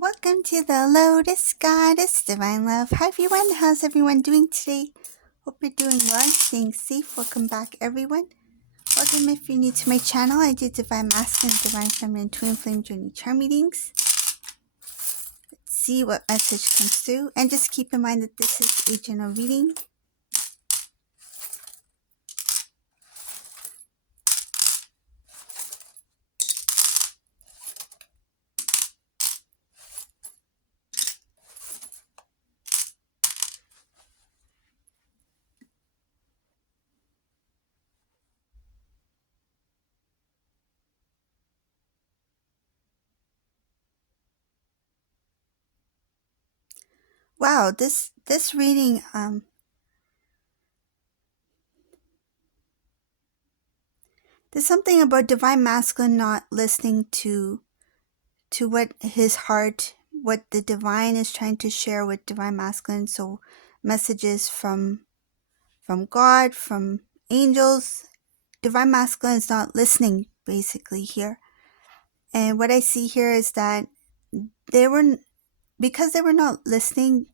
Welcome to the Lotus Goddess Divine Love. Hi everyone, how's everyone doing today? Hope you're doing well and staying safe. Welcome back everyone. Welcome if you're new to my channel. I do Divine Masculine, Divine Feminine, Twin Flame Journey Charm readings. Let's see what message comes through. And just keep in mind that this is a general reading. Wow, this reading there's something about Divine Masculine not listening to what his heart, what the divine is trying to share with Divine Masculine. So messages from God, from angels. Divine Masculine is not listening basically here. And what I see here is that because they were not listening,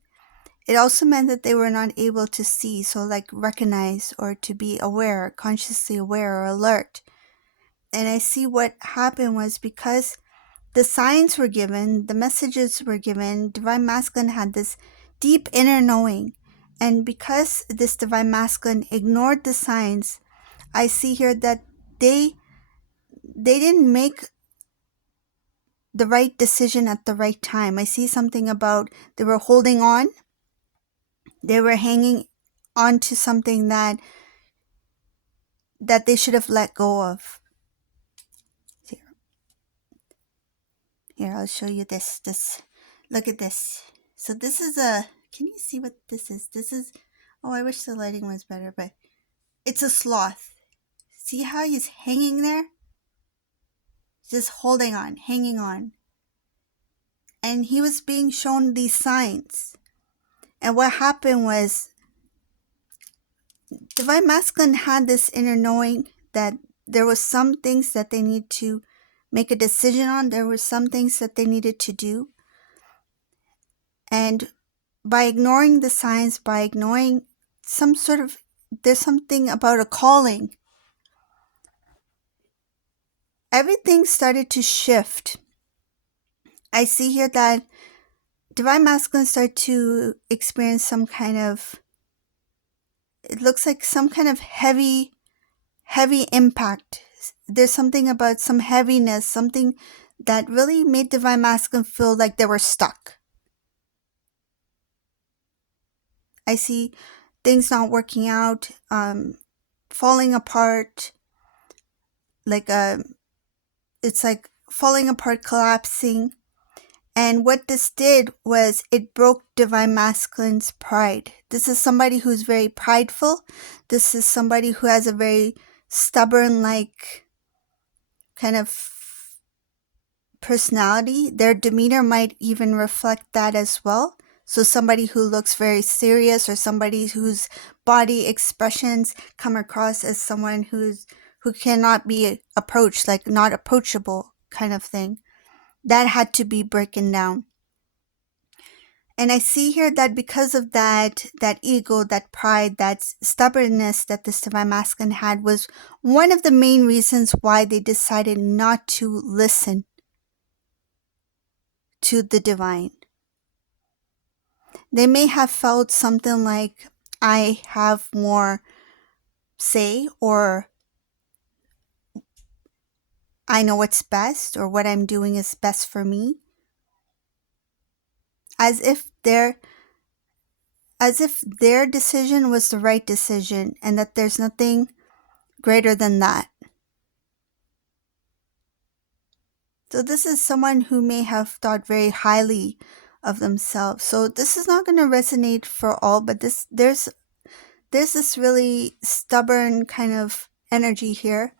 it also meant that they were not able to see, so like recognize or to be aware, consciously aware or alert. And I see what happened was because the signs were given, the messages were given, Divine Masculine had this deep inner knowing. And because this Divine Masculine ignored the signs, I see here that they didn't make the right decision at the right time. I see something about they were holding on. They were hanging on to something that they should have let go of. Here, I'll show you this. Look at this. So this is can you see what this is? This is, oh, I wish the lighting was better, but it's a sloth. See how he's hanging there? Just holding on, hanging on. And he was being shown these signs. And what happened was Divine Masculine had this inner knowing that there was some things that they need to make a decision on. There were some things that they needed to do. And by ignoring the signs, by ignoring there's something about a calling, everything started to shift. I see here that Divine Masculine started to experience some kind of, it looks like some kind of heavy impact. There's something about some heaviness, something that really made Divine Masculine feel like they were stuck. I see things not working out, falling apart, like it's like falling apart, collapsing. And what this did was it broke Divine Masculine's pride. This is somebody who's very prideful. This is somebody who has a very stubborn, like, kind of personality. Their demeanor might even reflect that as well. So somebody who looks very serious, or somebody whose body expressions come across as someone who cannot be approached, like not approachable kind of thing. That had to be broken down. And I see here that because of that ego, that pride, that stubbornness that this Divine Masculine had was one of the main reasons why they decided not to listen to the divine. They may have felt something like, I have more say, or I know what's best, or what I'm doing is best for me. As if their decision was the right decision, and that there's nothing greater than that. So this is someone who may have thought very highly of themselves. So this is not going to resonate for all, but there's this really stubborn kind of energy here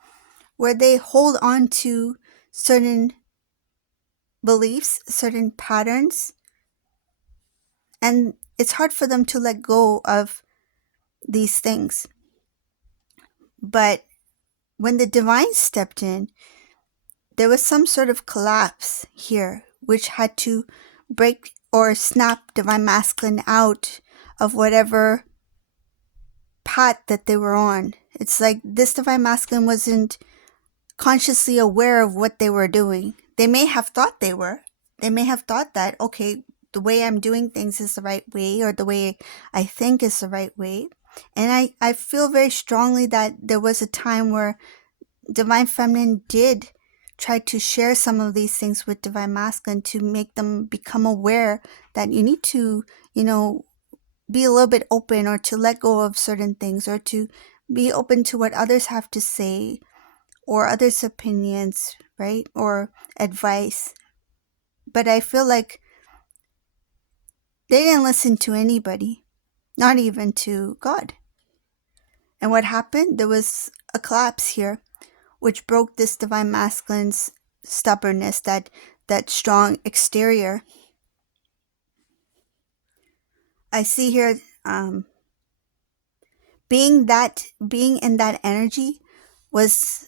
where they hold on to certain beliefs, certain patterns, and it's hard for them to let go of these things. But when the divine stepped in, there was some sort of collapse here, which had to break or snap divine masculine out of whatever path that they were on. It's like this divine masculine wasn't consciously aware of what they were doing. They may have thought they were. They may have thought that, okay, the way I'm doing things is the right way, or the way I think is the right way. And I feel very strongly that there was a time where Divine Feminine did try to share some of these things with Divine Masculine to make them become aware that you need to, be a little bit open, or to let go of certain things, or to be open to what others have to say, or others' opinions, right? Or advice. But I feel like they didn't listen to anybody, not even to God. And what happened? There was a collapse here, which broke this divine masculine's stubbornness, that strong exterior. I see here, being in that energy was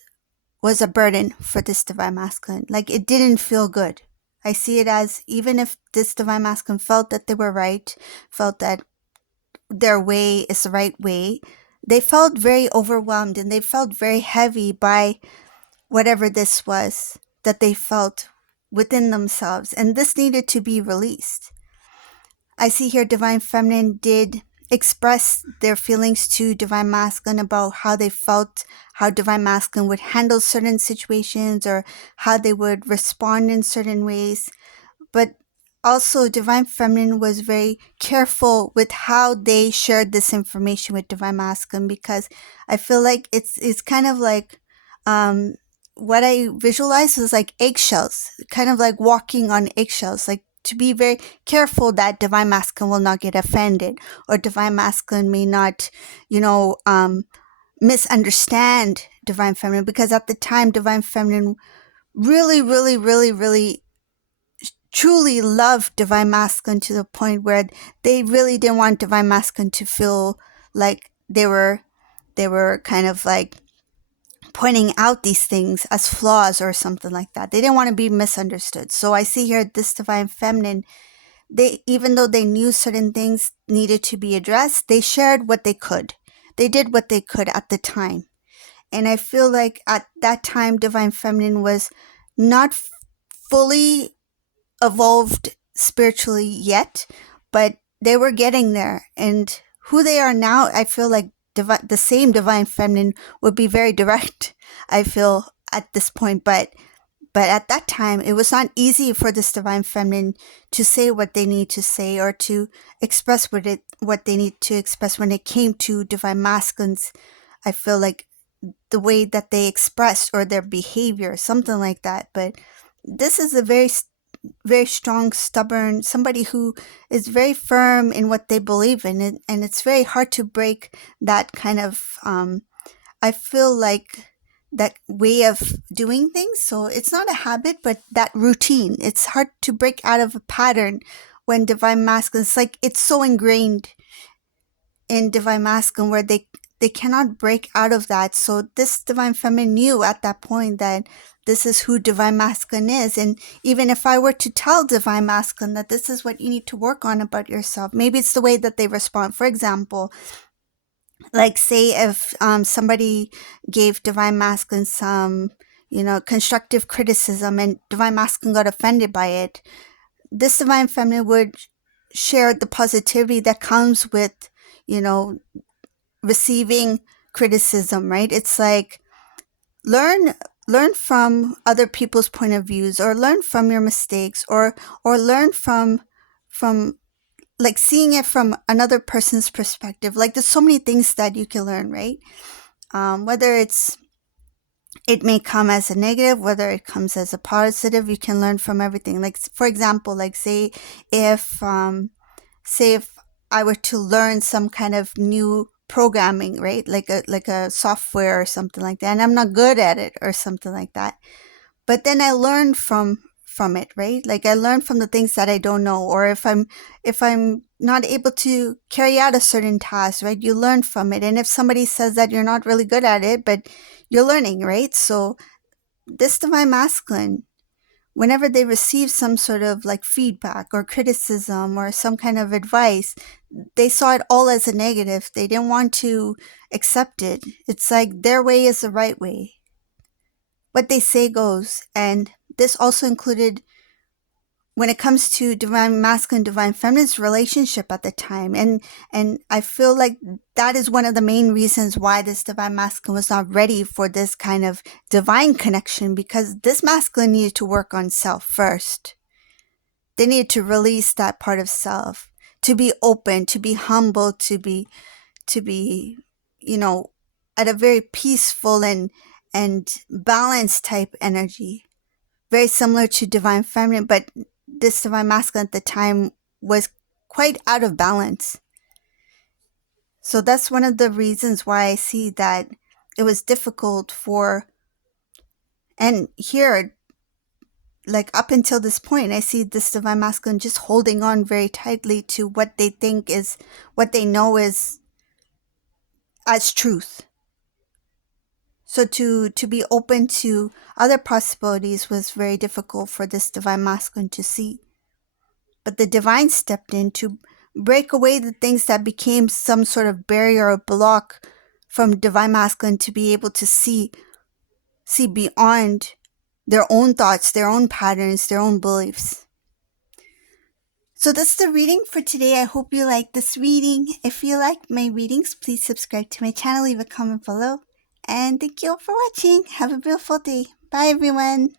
a burden for this divine masculine. Like, it didn't feel good. I see it as, even if this divine masculine felt that they were right, felt that their way is the right way, they felt very overwhelmed, and they felt very heavy by whatever this was that they felt within themselves. And this needed to be released. I see here Divine Feminine did express their feelings to Divine Masculine about how they felt, how Divine Masculine would handle certain situations, or how they would respond in certain ways. But also, Divine Feminine was very careful with how they shared this information with Divine Masculine, because I feel like it's kind of like, what I visualized was like eggshells, kind of like walking on eggshells, like to be very careful that Divine Masculine will not get offended, or Divine Masculine may not, misunderstand Divine Feminine, because at the time Divine Feminine really, really, really, really truly loved Divine Masculine to the point where they really didn't want Divine Masculine to feel like they were kind of like pointing out these things as flaws or something like that. They didn't want to be misunderstood. So I see here this Divine Feminine, they, even though they knew certain things needed to be addressed, they shared what they could. They did what they could at the time. And I feel like at that time, Divine Feminine was not fully evolved spiritually yet, but they were getting there. And who they are now, I feel like the same Divine Feminine would be very direct, I feel, at this point. But at that time, it was not easy for this Divine Feminine to say what they need to say, or to express what they need to express when it came to Divine Masculines. I feel like the way that they expressed, or their behavior, something like that. But this is a very, very strong, stubborn, somebody who is very firm in what they believe in. And it's very hard to break that kind of, I feel like, that way of doing things. So it's not a habit, but that routine. It's hard to break out of a pattern when Divine Masculine, it's like it's so ingrained in Divine Masculine where they cannot break out of that. So this Divine Feminine knew at that point that this is who Divine Masculine is. And even if I were to tell Divine Masculine that this is what you need to work on about yourself, maybe it's the way that they respond. For example, like, say if somebody gave Divine Masculine some, constructive criticism, and Divine Masculine got offended by it, this Divine Feminine would share the positivity that comes with, receiving criticism, right? It's like, learn from other people's point of views, or learn from your mistakes, or learn from like seeing it from another person's perspective. Like, there's so many things that you can learn, right? Whether it may come as a negative, whether it comes as a positive, you can learn from everything. Like, for example, like say if I were to learn some kind of new programming, right? Like a software or something like that, and I'm not good at it or something like that. But then I learn from it, right? Like, I learn from the things that I don't know, or if I'm not able to carry out a certain task, right? You learn from it. And if somebody says that you're not really good at it, but you're learning, right? So this Divine Masculine whenever they receive some sort of like feedback or criticism or some kind of advice, they saw it all as a negative. They didn't want to accept it. It's like their way is the right way. What they say goes. And this also included when it comes to divine masculine, divine feminine's relationship at the time. And I feel like that is one of the main reasons why this divine masculine was not ready for this kind of divine connection, because this masculine needed to work on self first. They needed to release that part of self, to be open, to be humble, to be, you know, at a very peaceful and balanced type energy, very similar to divine feminine, but this divine masculine at the time was quite out of balance. So that's one of the reasons why I see that it was difficult for, and here, like up until this point, I see this divine masculine just holding on very tightly to what they think is, what they know is as truth. So to be open to other possibilities was very difficult for this divine masculine to see. But the divine stepped in to break away the things that became some sort of barrier or block from divine masculine to be able to see beyond their own thoughts, their own patterns, their own beliefs. So that's the reading for today. I hope you like this reading. If you like my readings, please subscribe to my channel, leave a comment below. And thank you all for watching. Have a beautiful day. Bye, everyone.